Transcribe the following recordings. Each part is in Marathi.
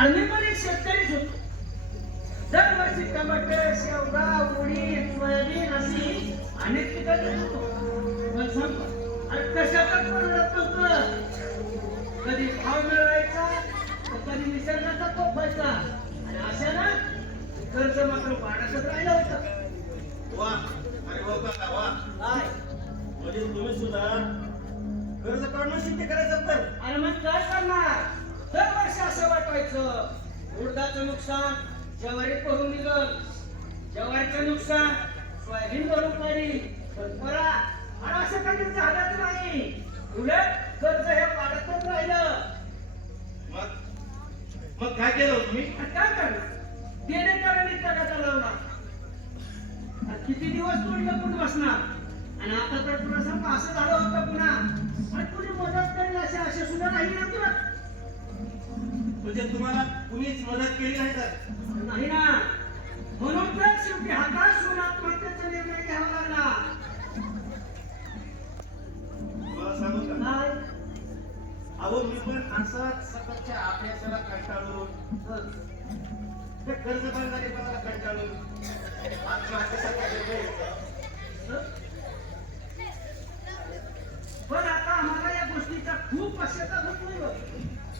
मी पण एक शेतकरीच होतो. दरवर्षी टमाटर शेवगा उडीद सोयाबीन अशी अनेक पिकं होतो. पण सांगतो आणि कशातच परवडत नव्हतं कधी भाव मिळवायचा कधी निसर्गाचा कोप व्हायचा आणि अशा ना कर्ज मात्र वाढतच राहिलं होतं. वा अरे हो काका वा. काय? म्हणजे तुम्ही सुद्धा कर्ज काढून शेती करायचं तर? अरे मग काय करणार? असं वाटायचं उडदाचं नुकसान ज्वारी पडून निघल. ज्वारीचं नुकसान सोयाबीन भरून काढी हरभरा आणि असं काही झालंच नाही. उलट कर्ज हे वाढतच राहिलं. मग? मग काय केलं तुम्ही? काय करणार? देणेकरांनी तगा चालवला आणि किती दिवस तोंड लपून बसणार? आणि आता तर तुला सांग असं झालं होतं पुन्हा. आणि कुणी मदत करेल असे असे सुद्धा नाही ना तुला. म्हणजे तुम्हाला कुणीच मदत केली नाही तर? नाही ना. म्हणून तर शेवटी हातासून आत्महत्येचा निर्णय घ्यावा लागला. सांगू का? अहो मी पण असाच सकाळच्या अभ्यासाला कंटाळून. कर्ज मला कंटाळून. आत्महत्येसारखा निर्णय घेतला. हं? पण आता आम्हाला गोष्टीचा खूप पश्चाताप बघ.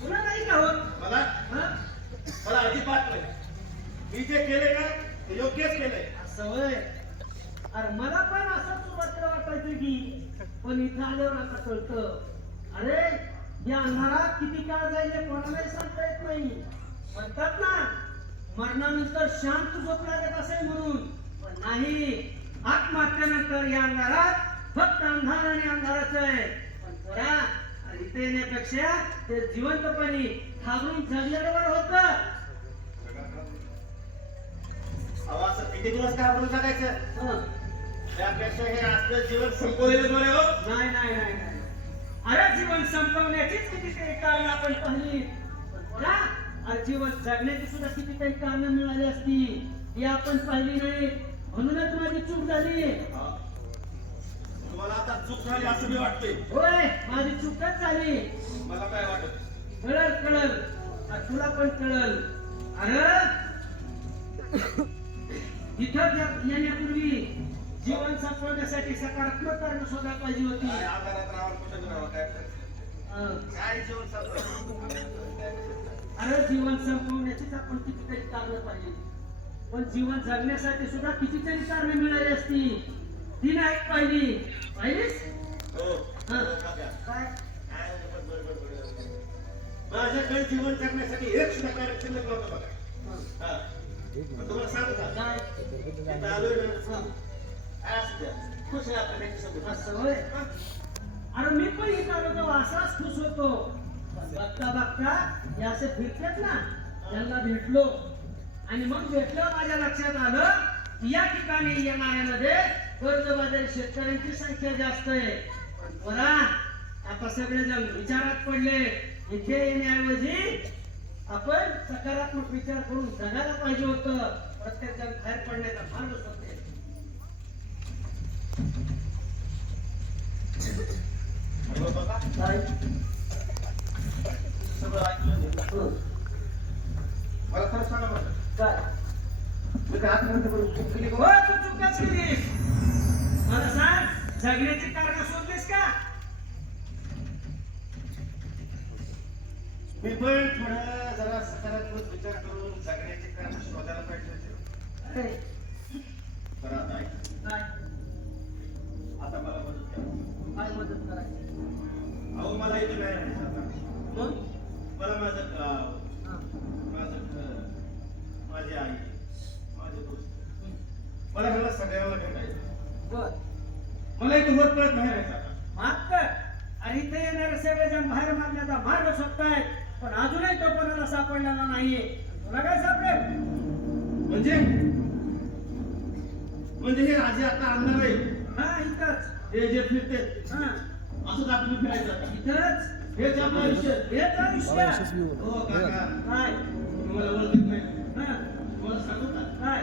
तुला नाही का होत मला? हं? मला अजिबात नाही. मी जे केले ना ते योग्यच केलंय. असं होय. अरे मला पण असं सुरुवातीला वाटायचं की पण इथं आल्यावर आता कळतं. अरे या अंधारात किती काळ जाईल हे कोणालाही सांगता येत नाही. म्हणतात ना मरणानंतर शांत झोप लागत असेल म्हणून. पण नाही. आत्महत्येनंतर या अंधारात फक्त अंधार आणि अंधारच आहे. पण जरा इथे येण्यापेक्षा ते जिवंतपणी थांबून जगलेलं बरं होतं किती दिवस काय. त्यापेक्षा हे आपलं जीवन संपवलेलं बरे हो नाही नाही नाही. अरे जीवन संपवण्याचीच कितीतरी कारण आपण पाहिली अरे जीवन जगण्याची सुद्धा कितीतरी कारण मिळाली असती ही आपण पाहिली नाही म्हणूनच माझी चूक झाली. तुम्हाला आता चूक झाली असं मी वाटतंय. होय माझी चूकच झाली. मला काय वाटत? कळल कळल. तुला पण कळल. अरे! इथं येण्यापूर्वी जीवन संपवण्यासाठी सकारात्मक कारण शोधायला पाहिजे होती. काय जीवन? अरे जीवन संपवण्याचीच आपण कितीतरी कारणं पाहिजे पण जीवन जगण्यासाठी सुद्धा कितीतरी कारणं मिळाली असती. ती नाही पाहिली. माझ्याकडे जीवन जगण्यासाठी एक सुद्धा कार्य बघा पण तुम्हाला सांगू खुश आहे अरे मी पण इथं आलो असाच खुश होतो. बघता बघता हे असे फिरतात ना. त्यांना भेटलो आणि मग भेटलं माझ्या लक्षात आलं या ठिकाणी येणाऱ्यामध्ये कर्जबाजारी शेतकऱ्यांची संख्या जास्त आहे. बरा आता सगळेजण विचारात पडले. इथे येण्याऐवजी आपण सकारात्मक विचार करून जगायला पाहिजे होतं. प्रत्येक जण बाहेर पडण्याचा मार्ग शोधते अरे बाबा काय सगळं ऐकलं मी. हं. मला खरं सांगा काय मी काय आत्महत्या जगण्याची कारण शोधलीस का? मी पण थोडं जरा सकारात्मक विचार करून जगण्याचे कारण शोधायला पाहिजे होते. आता. काय? मला मदत करा. काय मदत करायची? अहो मला इथे नाही राहायचं आता. मला माझं गाव. माझं घर माझी आई माझे दोस्त. मला ह्याला सगळ्याला भेटायचं. बर. मला इथे वर पळत नाही राहायचं आता माफ कर. आणि इथे येणारे सगळेजण बाहेर मागण्याचा मार्ग शोधतायत. पण अजूनही तो कोणाला सापडलेला नाहीये. तुला काय सापडेल? म्हणजे? म्हणजे हे राजे आता आणणार आहे हा इथंच. हे जे फिरते हा. असंच आपण फिरायचं? आता इथंच. हेच आपलं आयुष्य. हेच आयुष्य. हो काका. काय? तुम्हाला ओळखत नाही. हा. तुम्हाला सांगू का? काय?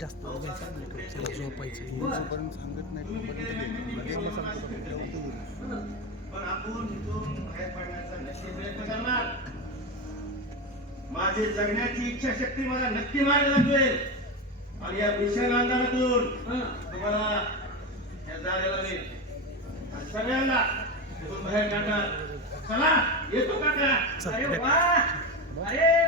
जास्त झोपायचं सांगत नाही माझे जगण्याची इच्छा शक्ती मला नक्की मार्ग लागेल आणि या विषय अंधारातून तुम्हाला सगळ्यांना बाहेर काढणार. चला येतो का अरे वा. अरे.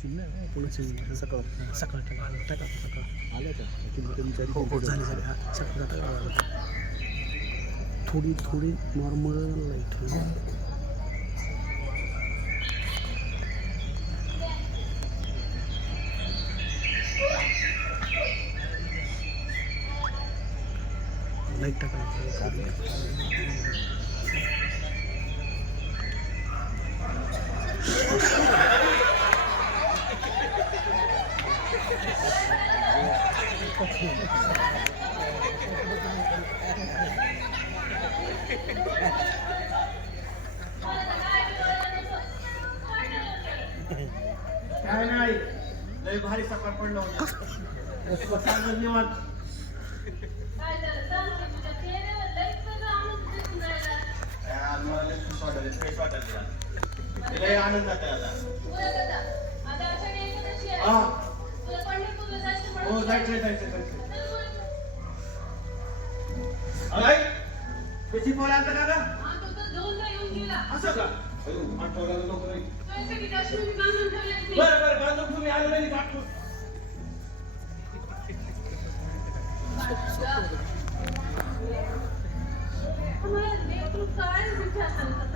सकाळ सकाळ टाका टाका सकाळ. हो, हो, हो, आलं का थोडी थोडी नॉर्मल लाइट लाइट टाकायचं पकडलं होतं निवांत लय आनंद आता हो जायचं जायचं जायचं त्याची पोर आता का असं का बरं बरं बाजू तुम्ही आलो नाही पाठवून estaba escuchando.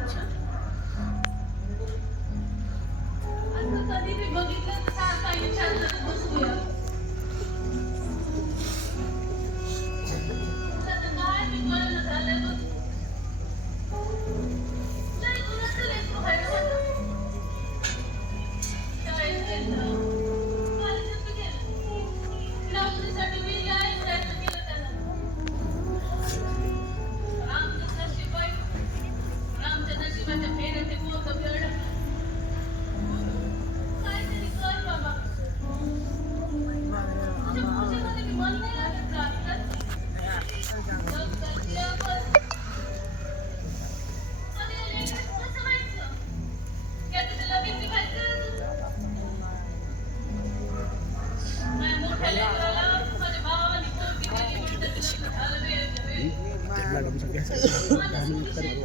Daming.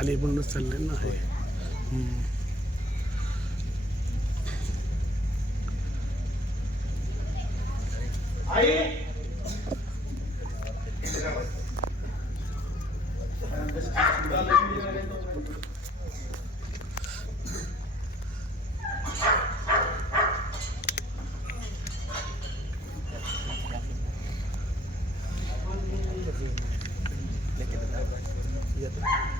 खाली बनना चल लेना है Yeah.